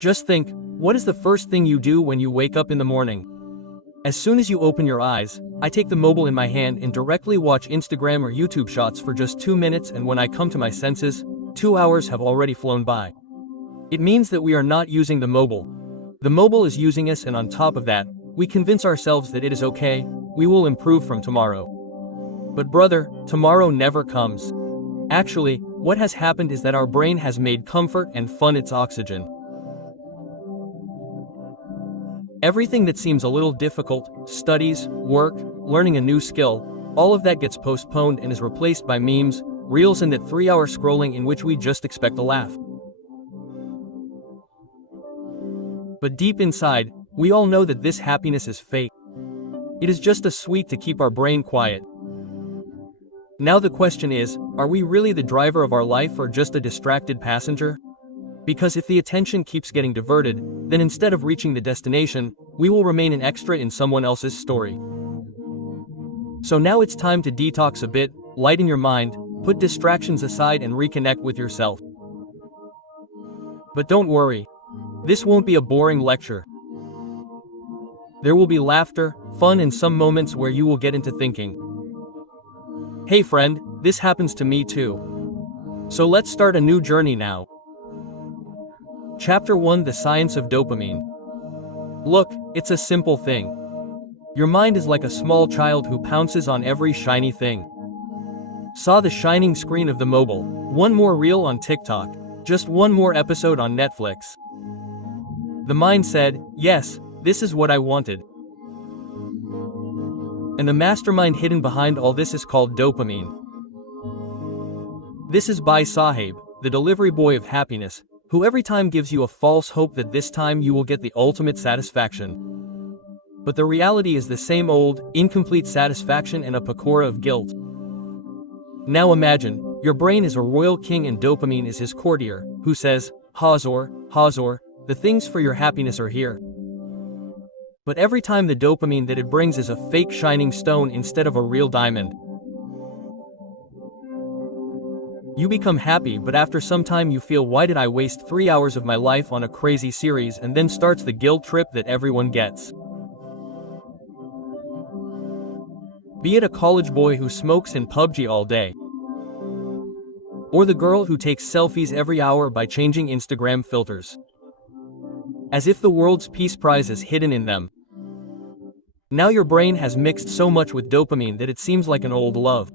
Just think, what is the first thing you do when you wake up in the morning? As soon as you open your eyes, I take the mobile in my hand and directly watch Instagram or YouTube shots for just 2 minutes, and when I come to my senses, 2 hours have already flown by. It means that we are not using the mobile. The mobile is using us, and on top of that, we convince ourselves that it is okay, we will improve from tomorrow. But brother, tomorrow never comes. Actually, what has happened is that our brain has made comfort and fun its oxygen. Everything that seems a little difficult, studies, work, learning a new skill, all of that gets postponed and is replaced by memes, reels, and that 3-hour scrolling in which we just expect a laugh. But deep inside, we all know that this happiness is fake. It is just a sweet to keep our brain quiet. Now the question is, are we really the driver of our life or just a distracted passenger? Because if the attention keeps getting diverted, then instead of reaching the destination, we will remain an extra in someone else's story. So now it's time to detox a bit, lighten your mind, put distractions aside and reconnect with yourself. But don't worry. This won't be a boring lecture. There will be laughter, fun, and some moments where you will get into thinking. Hey friend, this happens to me too. So let's start a new journey now. Chapter 1: The Science of Dopamine. Look, it's a simple thing. Your mind is like a small child who pounces on every shiny thing. Saw the shining screen of the mobile, one more reel on TikTok, just one more episode on Netflix. The mind said, yes, this is what I wanted. And the mastermind hidden behind all this is called dopamine. This is Bhai Sahib, the delivery boy of happiness, who every time gives you a false hope that this time you will get the ultimate satisfaction. But the reality is the same old, incomplete satisfaction and a pakora of guilt. Now imagine, your brain is a royal king and dopamine is his courtier, who says, Hazor, Hazor, the things for your happiness are here. But every time the dopamine that it brings is a fake shining stone instead of a real diamond. You become happy, but after some time you feel, why did I waste 3 hours of my life on a crazy series? And then starts the guilt trip that everyone gets. Be it a college boy who smokes in PUBG all day, or the girl who takes selfies every hour by changing Instagram filters, as if the world's peace prize is hidden in them. Now your brain has mixed so much with dopamine that it seems like an old love.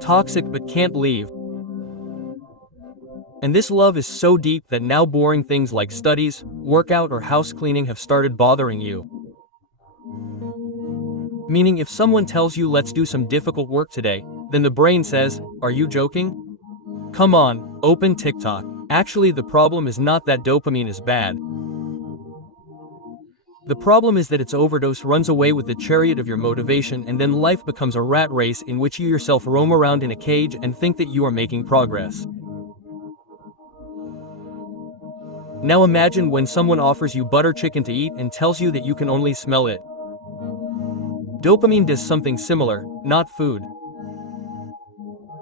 Toxic but can't leave. And this love is so deep that now boring things like studies, workout, or house cleaning have started bothering you. Meaning if someone tells you let's do some difficult work today, then the brain says, are you joking? Come on, open TikTok. Actually, the problem is not that dopamine is bad. The problem is that its overdose runs away with the chariot of your motivation, and then life becomes a rat race in which you yourself roam around in a cage and think that you are making progress. Now imagine when someone offers you butter chicken to eat and tells you that you can only smell it. Dopamine does something similar, not food.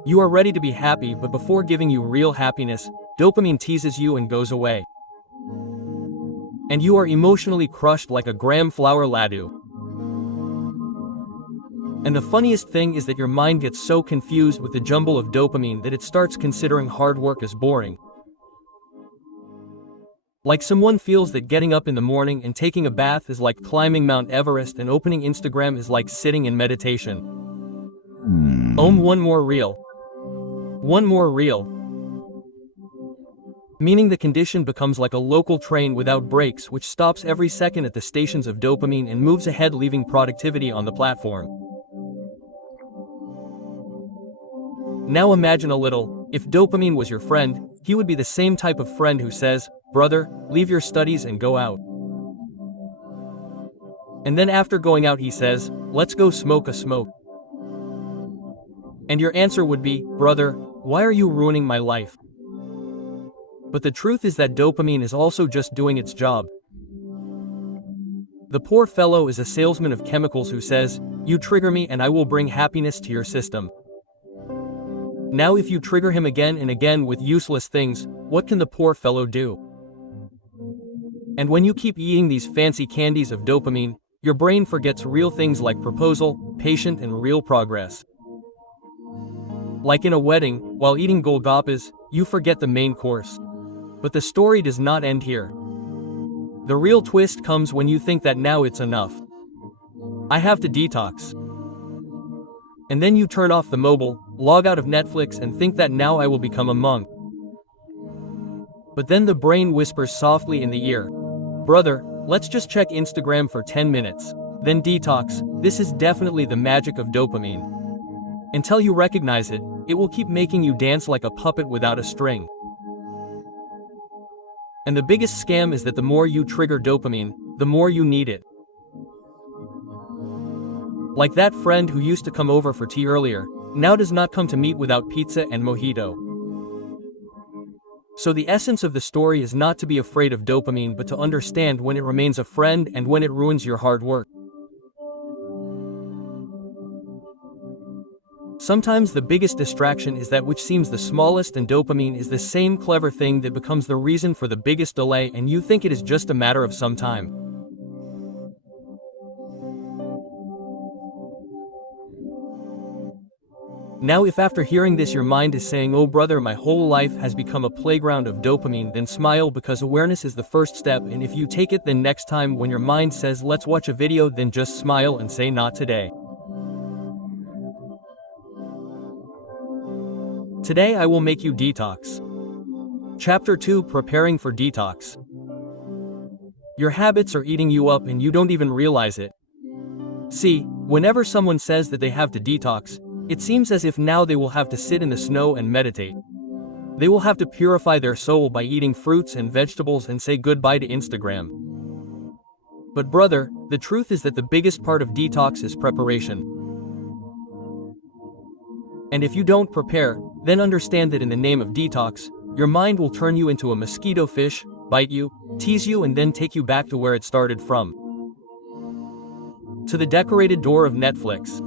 You are ready to be happy, but before giving you real happiness, dopamine teases you and goes away. And you are emotionally crushed like a gram flour laddu. And the funniest thing is that your mind gets so confused with the jumble of dopamine that it starts considering hard work as boring. Like someone feels that getting up in the morning and taking a bath is like climbing Mount Everest, and opening Instagram is like sitting in meditation. One more reel. One more reel. Meaning the condition becomes like a local train without brakes, which stops every second at the stations of dopamine and moves ahead, leaving productivity on the platform. Now imagine a little, if dopamine was your friend, he would be the same type of friend who says, brother, leave your studies and go out. And then after going out he says, let's go smoke a smoke. And your answer would be, brother, why are you ruining my life? But the truth is that dopamine is also just doing its job. The poor fellow is a salesman of chemicals who says, you trigger me and I will bring happiness to your system. Now if you trigger him again and again with useless things, what can the poor fellow do? And when you keep eating these fancy candies of dopamine, your brain forgets real things like proposal, patient, and real progress. Like in a wedding, while eating golgappas, you forget the main course. But the story does not end here. The real twist comes when you think that now it's enough. I have to detox. And then you turn off the mobile, log out of Netflix, and think that now I will become a monk. But then the brain whispers softly in the ear, "Brother, let's just check Instagram for 10 minutes. Then detox." This is definitely the magic of dopamine. Until you recognize it, it will keep making you dance like a puppet without a string. And the biggest scam is that the more you trigger dopamine, the more you need it. Like that friend who used to come over for tea earlier, now does not come to meet without pizza and mojito. So the essence of the story is not to be afraid of dopamine, but to understand when it remains a friend and when it ruins your hard work. Sometimes the biggest distraction is that which seems the smallest, and dopamine is the same clever thing that becomes the reason for the biggest delay, and you think it is just a matter of some time. Now if after hearing this your mind is saying, "Oh brother, my whole life has become a playground of dopamine," then smile, because awareness is the first step, and if you take it, then next time when your mind says let's watch a video, then just smile and say not today. Today I will make you detox. Chapter 2: Preparing for Detox. Your habits are eating you up and you don't even realize it. See, whenever someone says that they have to detox, it seems as if now they will have to sit in the snow and meditate. They will have to purify their soul by eating fruits and vegetables and say goodbye to Instagram. But brother, the truth is that the biggest part of detox is preparation. And if you don't prepare, then understand that in the name of detox, your mind will turn you into a mosquito fish, bite you, tease you, and then take you back to where it started from. To the decorated door of Netflix.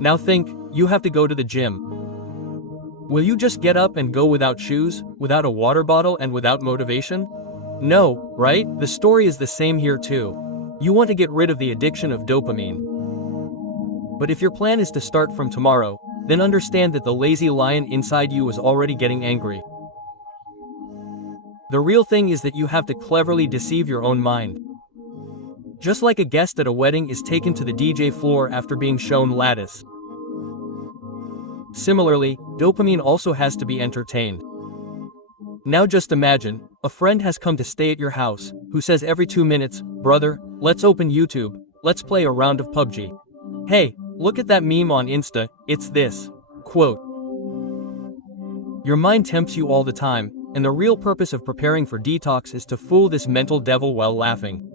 Now think, you have to go to the gym. Will you just get up and go without shoes, without a water bottle, and without motivation? No, right? The story is the same here too. You want to get rid of the addiction of dopamine. But if your plan is to start from tomorrow, then understand that the lazy lion inside you is already getting angry. The real thing is that you have to cleverly deceive your own mind. Just like a guest at a wedding is taken to the DJ floor after being shown lattice. Similarly, dopamine also has to be entertained. Now just imagine, a friend has come to stay at your house, who says every 2 minutes, "Brother, let's open YouTube, let's play a round of PUBG. Hey, look at that meme on Insta, it's this." Quote. Your mind tempts you all the time, and the real purpose of preparing for detox is to fool this mental devil while laughing.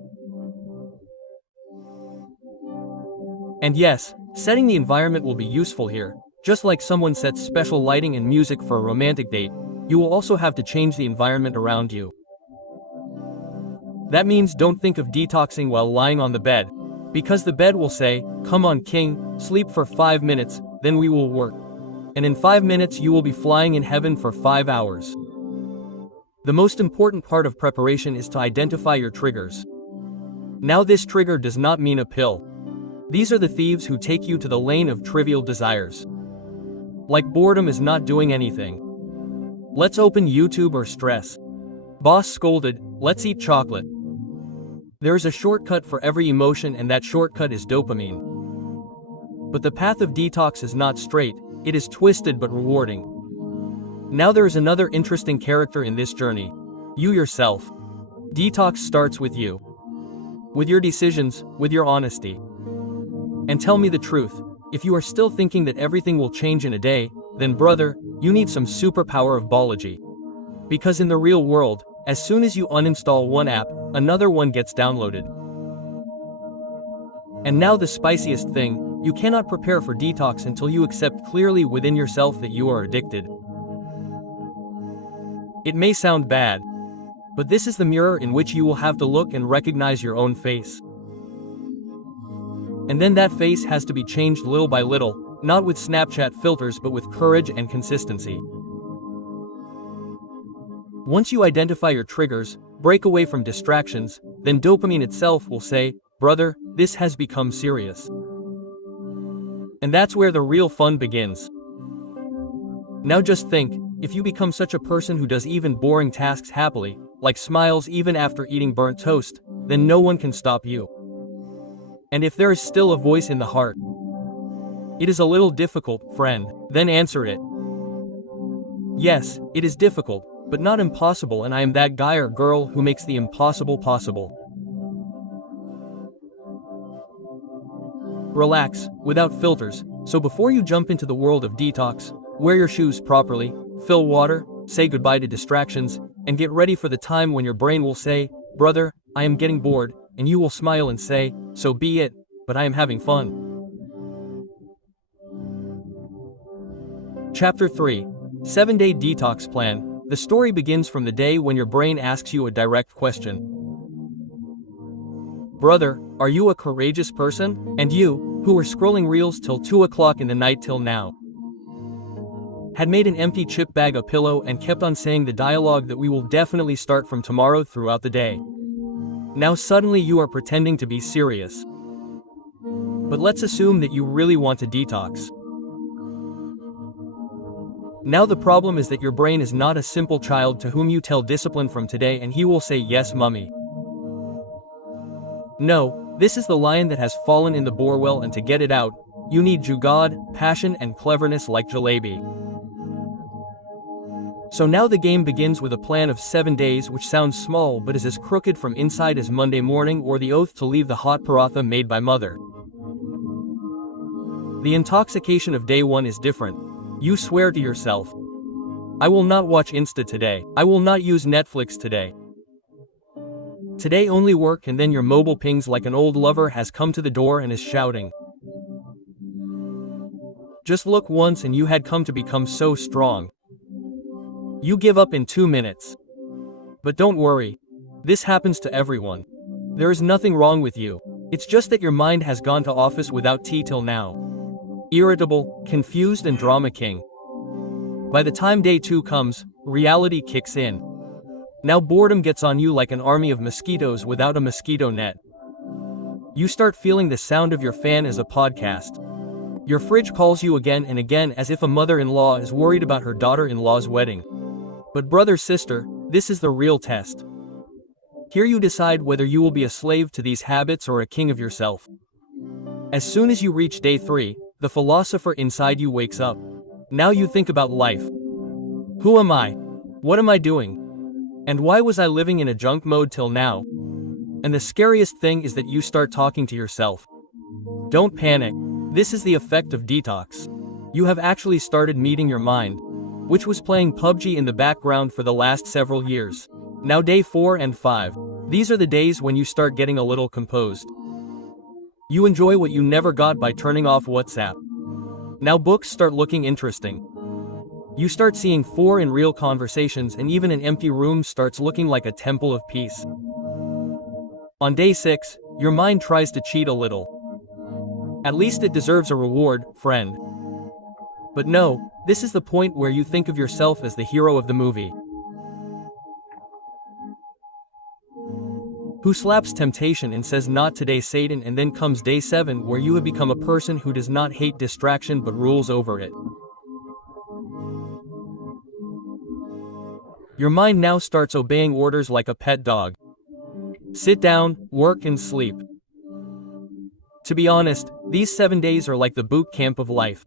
And yes, setting the environment will be useful here. Just like someone sets special lighting and music for a romantic date, you will also have to change the environment around you. That means don't think of detoxing while lying on the bed, because the bed will say, "Come on king, sleep for 5 minutes, then we will work." And in 5 minutes you will be flying in heaven for 5 hours. The most important part of preparation is to identify your triggers. Now this trigger does not mean a pill. These are the thieves who take you to the lane of trivial desires. Like boredom is not doing anything. Let's open YouTube, or stress. Boss scolded, let's eat chocolate. There is a shortcut for every emotion, and that shortcut is dopamine. But the path of detox is not straight, it is twisted but rewarding. Now there is another interesting character in this journey. You yourself. Detox starts with you. With your decisions, with your honesty. And tell me the truth, if you are still thinking that everything will change in a day, then brother, you need some superpower of biology. Because in the real world, as soon as you uninstall one app, another one gets downloaded. And now the spiciest thing, you cannot prepare for detox until you accept clearly within yourself that you are addicted. It may sound bad, but this is the mirror in which you will have to look and recognize your own face. And then that face has to be changed little by little, not with Snapchat filters but with courage and consistency. Once you identify your triggers, break away from distractions, then dopamine itself will say, brother, this has become serious. And that's where the real fun begins. Now just think, if you become such a person who does even boring tasks happily, like smiles even after eating burnt toast, then no one can stop you. And if there is still a voice in the heart, it is a little difficult, friend, then answer it. Yes, it is difficult, but not impossible, and I am that guy or girl who makes the impossible possible. Relax, without filters, so before you jump into the world of detox, wear your shoes properly, fill water, say goodbye to distractions, and get ready for the time when your brain will say, brother, I am getting bored, and you will smile and say, so be it, but I am having fun. Chapter 3. 7-Day Detox Plan. The story begins from the day when your brain asks you a direct question. Brother, are you a courageous person? And you, who were scrolling reels till 2 o'clock in the night till now, had made an empty chip bag a pillow and kept on saying the dialogue that we will definitely start from tomorrow throughout the day. Now suddenly you are pretending to be serious. But let's assume that you really want to detox. Now the problem is that your brain is not a simple child to whom you tell discipline from today and he will say yes mummy. No, this is the lion that has fallen in the borewell, and to get it out, you need jugad, passion and cleverness like jalebi. So now the game begins with a plan of 7 days, which sounds small but is as crooked from inside as Monday morning or the oath to leave the hot paratha made by mother. The intoxication of day 1 is different. You swear to yourself, I will not watch Insta today. I will not use Netflix today. Today only work, and then your mobile pings like an old lover has come to the door and is shouting. Just look once and you had come to become so strong. You give up in 2 minutes. But don't worry. This happens to everyone. There is nothing wrong with you. It's just that your mind has gone to office without tea till now. Irritable, confused and drama king. By the time day 2 comes, reality kicks in. Now boredom gets on you like an army of mosquitoes without a mosquito net. You start feeling the sound of your fan as a podcast. Your fridge calls you again and again as if a mother-in-law is worried about her daughter-in-law's wedding. But brother, sister, this is the real test. Here you decide whether you will be a slave to these habits or a king of yourself. As soon as you reach day 3, the philosopher inside you wakes up. Now you think about life. Who am I? What am I doing? And why was I living in a junk mode till now? And the scariest thing is that you start talking to yourself. Don't panic. This is the effect of detox. You have actually started meeting your mind, which was playing PUBG in the background for the last several years. Now day 4 and 5. These are the days when you start getting a little composed. You enjoy what you never got by turning off WhatsApp. Now books start looking interesting. You start seeing 4 in real conversations, and even an empty room starts looking like a temple of peace. On day 6, your mind tries to cheat a little. At least it deserves a reward, friend. But no, this is the point where you think of yourself as the hero of the movie, who slaps temptation and says not today Satan, and then comes day 7 where you have become a person who does not hate distraction but rules over it. Your mind now starts obeying orders like a pet dog. Sit down, work and sleep. To be honest, these 7 days are like the boot camp of life.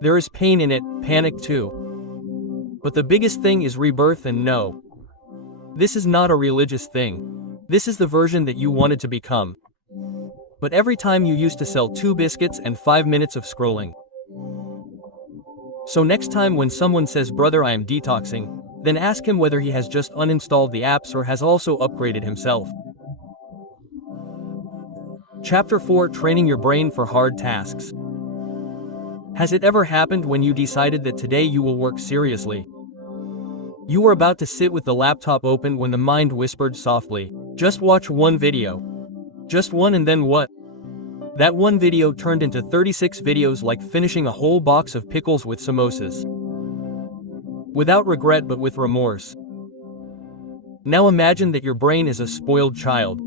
There is pain in it, panic too. But the biggest thing is rebirth, and no, this is not a religious thing. This is the version that you wanted to become. But every time you used to sell 2 biscuits and 5 minutes of scrolling. So next time when someone says, brother, I am detoxing, then ask him whether he has just uninstalled the apps or has also upgraded himself. Chapter 4. Training your brain for hard tasks. Has it ever happened when you decided that today you will work seriously? You were about to sit with the laptop open when the mind whispered softly, just watch one video. Just one, and then what? That one video turned into 36 videos, like finishing a whole box of pickles with samosas. Without regret but with remorse. Now imagine that your brain is a spoiled child.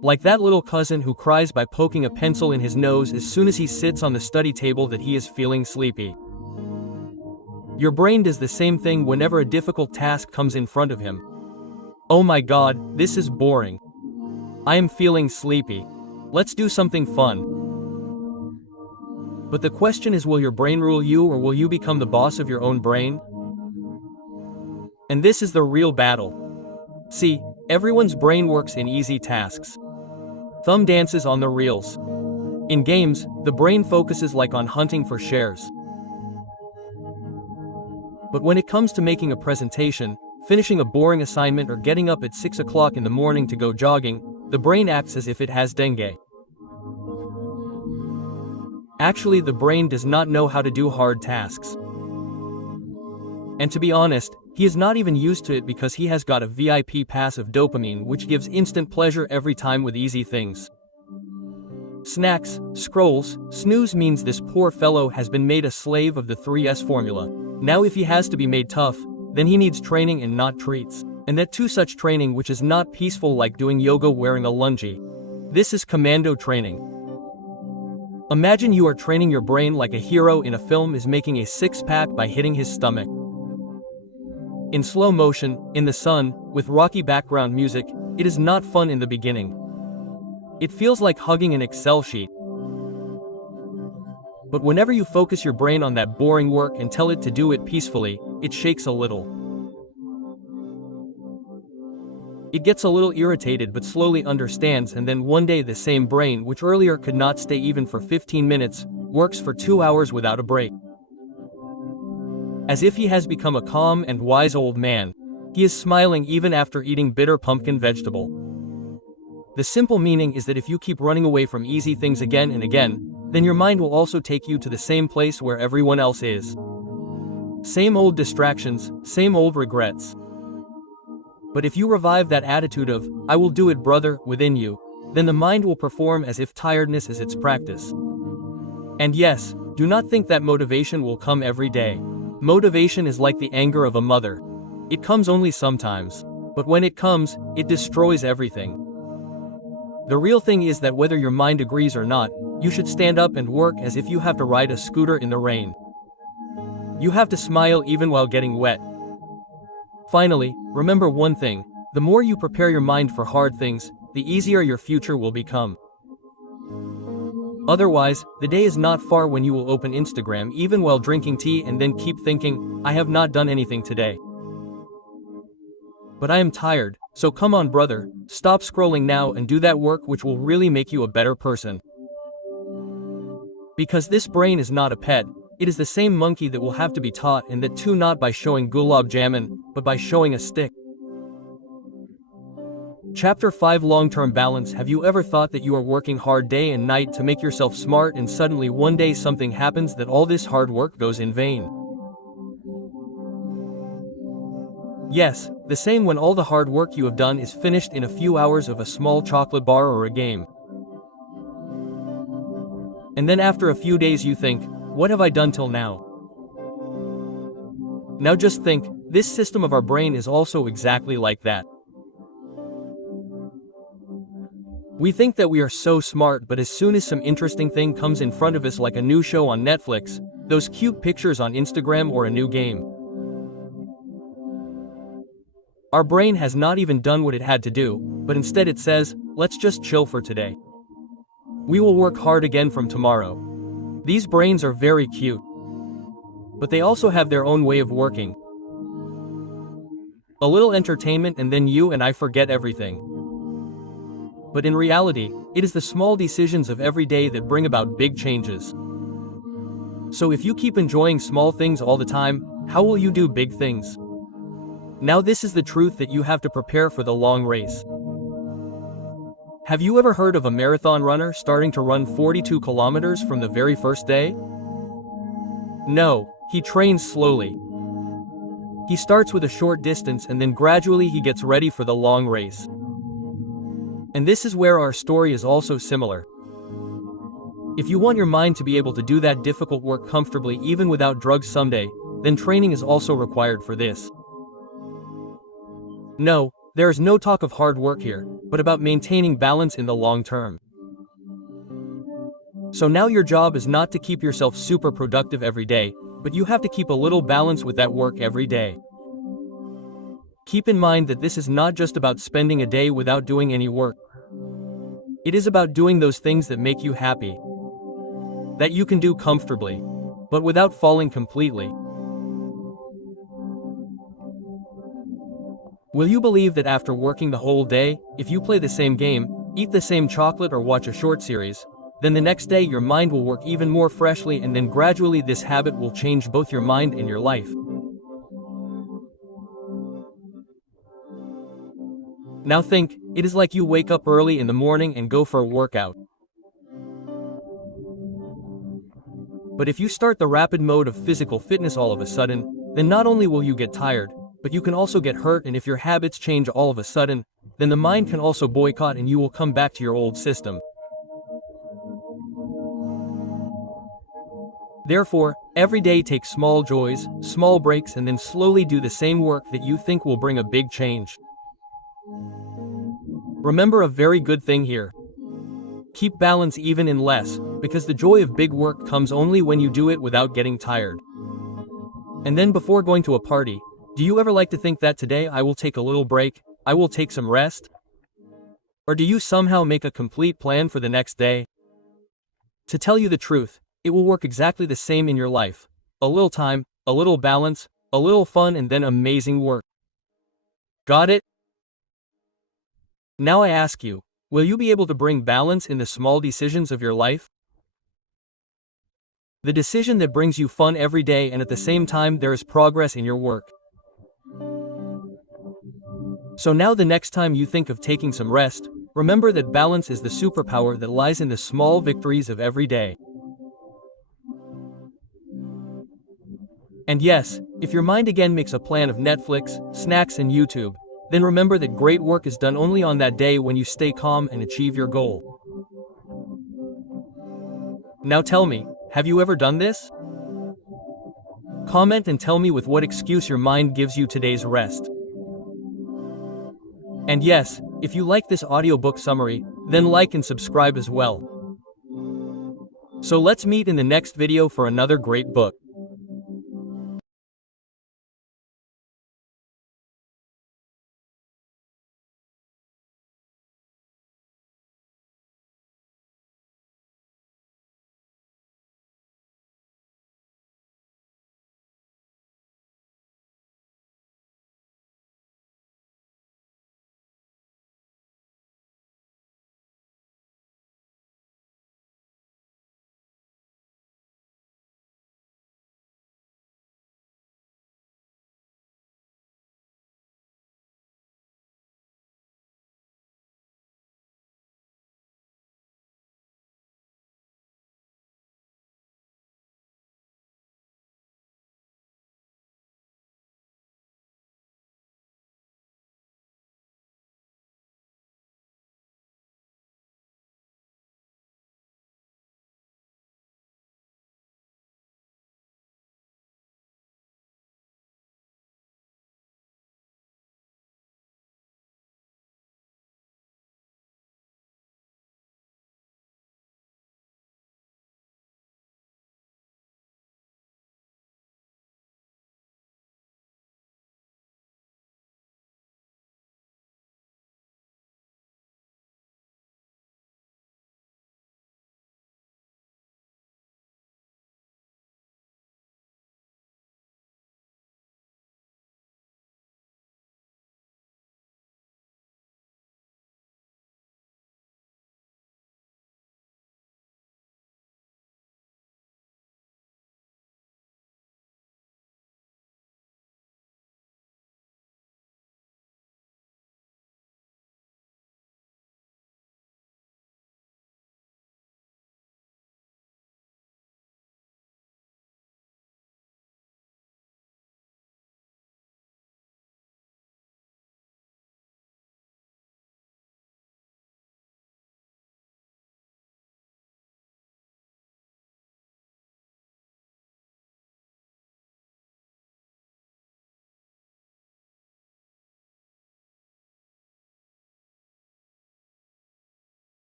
Like that little cousin who cries by poking a pencil in his nose as soon as he sits on the study table that he is feeling sleepy. Your brain does the same thing whenever a difficult task comes in front of him. Oh my god, this is boring. I am feeling sleepy. Let's do something fun. But the question is, will your brain rule you, or will you become the boss of your own brain? And this is the real battle. See, everyone's brain works in easy tasks. Thumb dances on the reels. In games, the brain focuses like on hunting for shares. But when it comes to making a presentation, finishing a boring assignment, or getting up at 6 o'clock in the morning to go jogging, the brain acts as if it has dengue. Actually, the brain does not know how to do hard tasks. And to be honest, he is not even used to it because he has got a VIP pass of dopamine, which gives instant pleasure every time with easy things. Snacks, scrolls, snooze means this poor fellow has been made a slave of the 3S formula. Now if he has to be made tough, then he needs training and not treats. And that too, such training which is not peaceful, like doing yoga wearing a lungi. This is commando training. Imagine you are training your brain like a hero in a film is making a six-pack by hitting his stomach. In slow motion, in the sun, with rocky background music, it is not fun in the beginning. It feels like hugging an Excel sheet. But whenever you focus your brain on that boring work and tell it to do it peacefully, it shakes a little. It gets a little irritated but slowly understands, and then one day the same brain, which earlier could not stay even for 15 minutes, works for 2 hours without a break. As if he has become a calm and wise old man. He is smiling even after eating bitter pumpkin vegetable. The simple meaning is that if you keep running away from easy things again and again, then your mind will also take you to the same place where everyone else is. Same old distractions, same old regrets. But if you revive that attitude of, "I will do it, brother," within you, then the mind will perform as if tiredness is its practice. And yes, do not think that motivation will come every day. Motivation is like the anger of a mother. It comes only sometimes. But when it comes, it destroys everything. The real thing is that whether your mind agrees or not, you should stand up and work as if you have to ride a scooter in the rain. You have to smile even while getting wet. Finally, remember one thing: the more you prepare your mind for hard things, the easier your future will become. Otherwise, the day is not far when you will open Instagram even while drinking tea and then keep thinking, "I have not done anything today. But I am tired." So come on, brother, stop scrolling now and do that work which will really make you a better person. Because this brain is not a pet, it is the same monkey that will have to be taught, and that too not by showing gulab jamun, but by showing a stick. Chapter 5: Long-Term Balance. Have you ever thought that you are working hard day and night to make yourself smart, and suddenly one day something happens that all this hard work goes in vain? Yes, the same when all the hard work you have done is finished in a few hours of a small chocolate bar or a game. And then after a few days you think, "What have I done till now?" Now just think, this system of our brain is also exactly like that. We think that we are so smart, but as soon as some interesting thing comes in front of us, like a new show on Netflix, those cute pictures on Instagram, or a new game, our brain has not even done what it had to do, but instead it says, "Let's just chill for today. We will work hard again from tomorrow." These brains are very cute. But they also have their own way of working. A little entertainment and then you and I forget everything. But in reality, it is the small decisions of every day that bring about big changes. So if you keep enjoying small things all the time, how will you do big things? Now this is the truth that you have to prepare for the long race. Have you ever heard of a marathon runner starting to run 42 kilometers from the very first day? No, he trains slowly. He starts with a short distance and then gradually he gets ready for the long race. And this is where our story is also similar. If you want your mind to be able to do that difficult work comfortably even without drugs someday, then training is also required for this. No, there is no talk of hard work here, but about maintaining balance in the long term. So now your job is not to keep yourself super productive every day, but you have to keep a little balance with that work every day. Keep in mind that this is not just about spending a day without doing any work. It is about doing those things that make you happy, that you can do comfortably, but without falling completely. Will you believe that after working the whole day, if you play the same game, eat the same chocolate or watch a short series, then the next day your mind will work even more freshly, and then gradually this habit will change both your mind and your life. Now think, it is like you wake up early in the morning and go for a workout. But if you start the rapid mode of physical fitness all of a sudden, then not only will you get tired, but you can also get hurt, and if your habits change all of a sudden, then the mind can also boycott and you will come back to your old system. Therefore, every day take small joys, small breaks, and then slowly do the same work that you think will bring a big change. Remember a very good thing here. Keep balance even in less, because the joy of big work comes only when you do it without getting tired. And then before going to a party, do you ever like to think that today I will take a little break, I will take some rest? Or do you somehow make a complete plan for the next day? To tell you the truth, it will work exactly the same in your life. A little time, a little balance, a little fun, and then amazing work. Got it? Now I ask you, will you be able to bring balance in the small decisions of your life? The decision that brings you fun every day and at the same time there is progress in your work. So now the next time you think of taking some rest, remember that balance is the superpower that lies in the small victories of every day. And yes, if your mind again makes a plan of Netflix, snacks, and YouTube, then remember that great work is done only on that day when you stay calm and achieve your goal. Now tell me, have you ever done this? Comment and tell me with what excuse your mind gives you today's rest. And yes, if you like this audiobook summary, then like and subscribe as well. So let's meet in the next video for another great book.